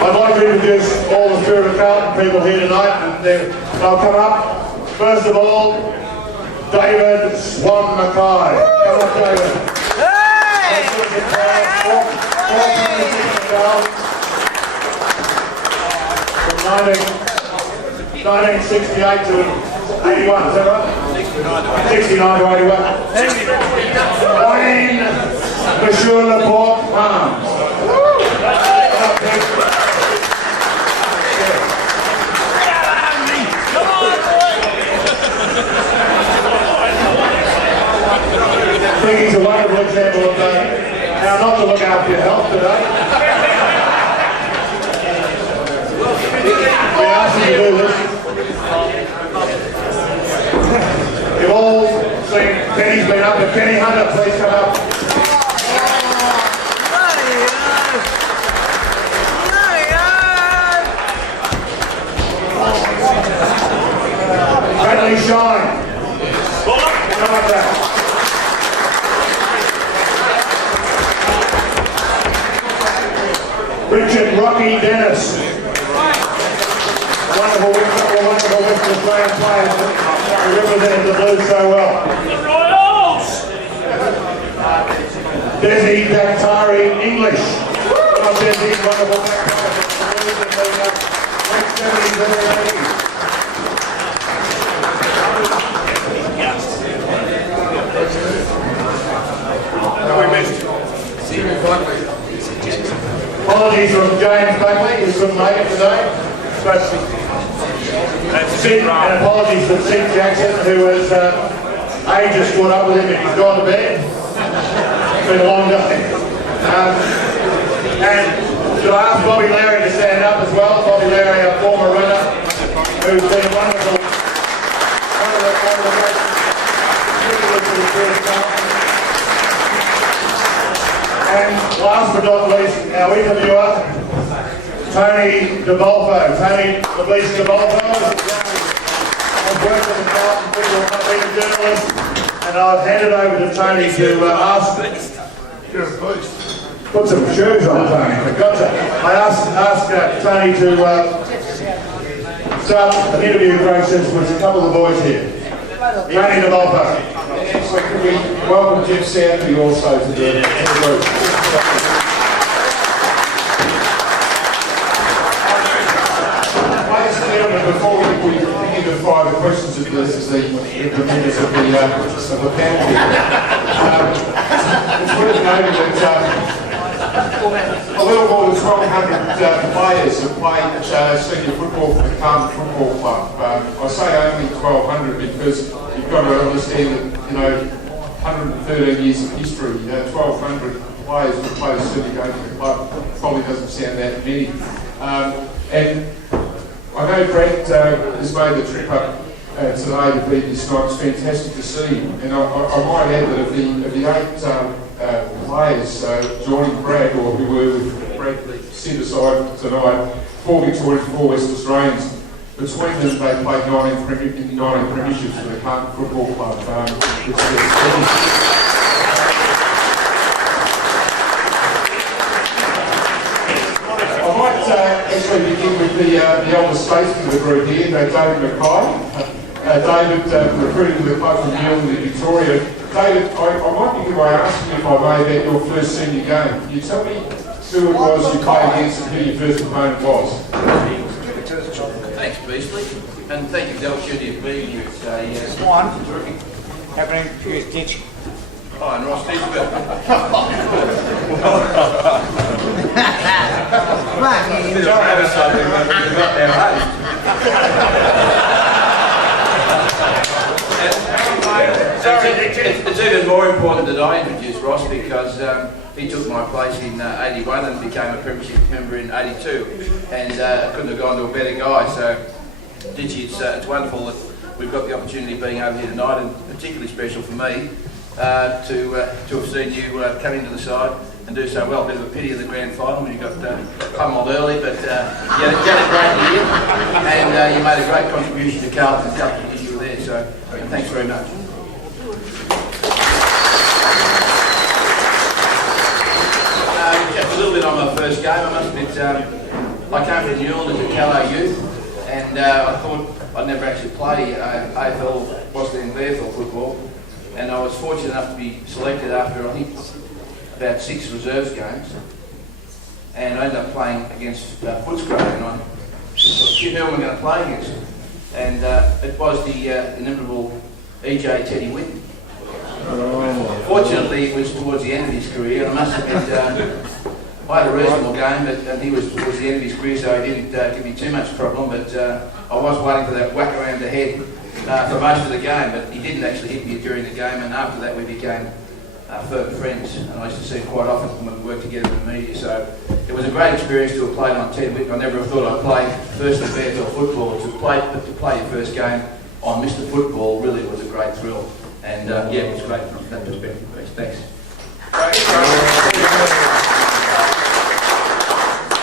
I'd like to introduce all the Spirit of Carlton people here tonight, and they'll come up. First of all, David Swan McKay. Come on, David. Hey! From 1968 to 81, is that right? 69 to 81. Wayne Monsieur Laporte Farms. I think he's a wonderful example of how not to look after your health today. We asked him to do this. You've all seen Kenny's been up, but Kenny Hunter, please come up. Bradley Shine. Come up there. Richard Rocky Dennis. Wonderful Western Australian players who represented the Blues so well. Desi Daktari English. Desi, wonderful back player for the Blues in the late 70s, early 80s. Apologies from James Buckley, who couldn't make it today. But Sid, and apologies from Sid Jackson, who has just caught up with him and he's gone to bed. It's been a long day. And should I ask Bobby Larry to stand up as well? Bobby Larry, our former runner, who's been a wonderful, one of the great contributors to the Spirit of Carlton. And last but not least, our interviewer, Tony DeBolfo. Tony DeBolfo. I've worked with the Carlton people, I've been a journalist, and I've handed over to Tony to ask. Put some shoes on, Tony. Gotcha. I asked Tony to start an interview process with a couple of the boys here. Tony DeBolfo. Can we welcome Jeff Sandby also to the group. Ladies and gentlemen, before we begin to fire the questions of this as the members of the panel here, it's worth noting that a little more than 1,200 players have played senior football for the Carlton Football Club. I say only 1,200 because you've got to understand that, 113 years of history, 1,200 players who play a senior game for the club probably doesn't sound that many. And I know Brett has made the trip up today to be this night. It's fantastic to see him. And I might add that of the 8 players joining Brad, or who were with Brad set aside tonight, 4 Victorians, 4 West Australians. Between them, they played 19 premierships for the Carlton Football Club. I might actually begin with the elder statesman of the group here, David McKay. David recruited to the club from New Zealand and Victoria. David, I might begin by asking you, if I may, about your first senior game. Can you tell me who it was you played against and who your first opponent was? Thanks, Beasley, and thank you for the opportunity of being here. It's Swan, happening to ditch. Oh, and Ross Tisbett. It's even more important that I introduce Ross because he took my place in 81 and became a premiership member in 82, and couldn't have gone to a better guy. So, Ditchy, it's wonderful that we've got the opportunity of being over here tonight, and particularly special for me to have seen you come into the side and do so well. A bit of a pity in the grand final when you got pummeled early, but you had a great year, and you made a great contribution to Carlton Cup because you were there. So, thanks very much. Just a little bit on my first game. I must admit, I came from Newland as a Calais youth, and I thought I'd never actually play AFL, Boston VFL football, and I was fortunate enough to be selected after, I think, about 6 reserves games, and I ended up playing against Footscray, and I thought, who am I going to play against? And it was the inimitable EJ Teddy Whitten. Fortunately, it was towards the end of his career, and I must admit, I had a reasonable game, but he was towards the end of his career, so he didn't give me too much problem, but I was waiting for that whack around the head for most of the game, but he didn't actually hit me during the game, and after that we became firm friends, and I used to see him quite often when we worked together in the media, so it was a great experience to have played on Ted Whitten. I never have thought I'd play first in VFL football, to play your first game on Mr. Football really was a great thrill, and yeah, it was great from that perspective. Thanks.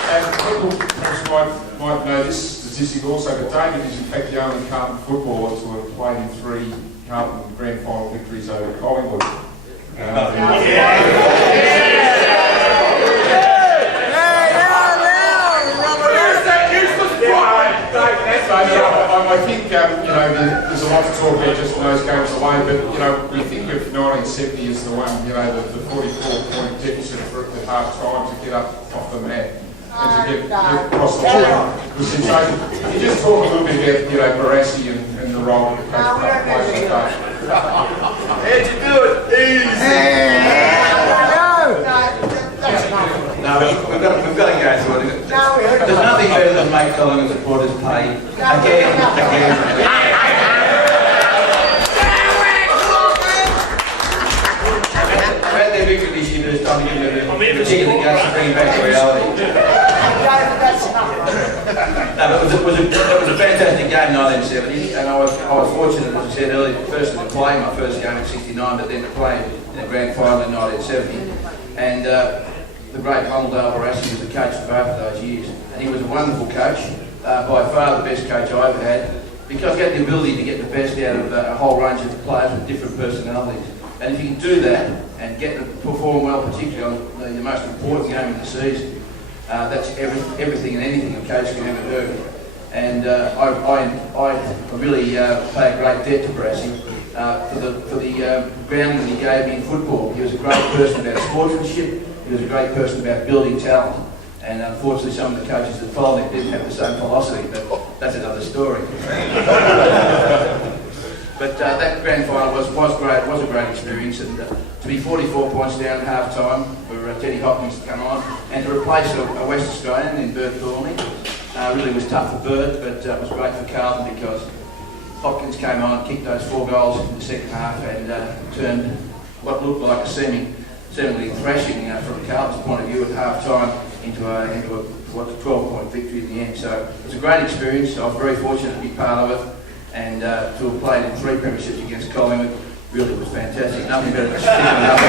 And people perhaps might know this statistic also, but David is in fact the only Carlton footballer to have played in 3 Carlton grand final victories over Collingwood. I think there's a lot to talk about just in those games alone, but we think of 1970 as the one, the 44-point deficit at half time to get up off the mat and to get across the line was insane. Can you just talk a little bit about Barassi and the role that Coach plays in that? How'd you do it? Easy! No, we've got to go through it. There's nothing better than make Collingwood supporters pay again. About their victory this year, it's time to give them the chicken that goes to bring back to reality. No, but it was a fantastic game, 1970, and I was fortunate, as I said earlier, firstly to play my first game in '69, but then to play in the grand final in 1970. And the great Homeldale Barassi was the coach for both of those years, and he was a wonderful coach, by far the best coach I ever had, because he had the ability to get the best out of a whole range of players with different personalities. And if you can do that and get them to perform well, particularly on the most important game of the season, that's everything and anything a coach can ever do. And I really pay a great debt to Barassi for the grounding that he gave me in football. He was a great person about sportsmanship. He was a great person about building talent. And unfortunately, some of the coaches that followed him didn't have the same philosophy, but that's another story. But that grand final was great. It was a great experience, and to be 44 points down at half time for Teddy Hopkins to come on and to replace a West Australian in Bert Thornley really was tough for Bert, but it was great for Carlton because Hopkins came on, kicked those 4 goals in the second half, and turned what looked like a seemingly thrashing from Carlton's point of view at half time into a 12-point victory in the end. So it was a great experience. I was very fortunate to be part of it. And to have played in 3 premierships against Collingwood really was fantastic. Nothing better than sticking up.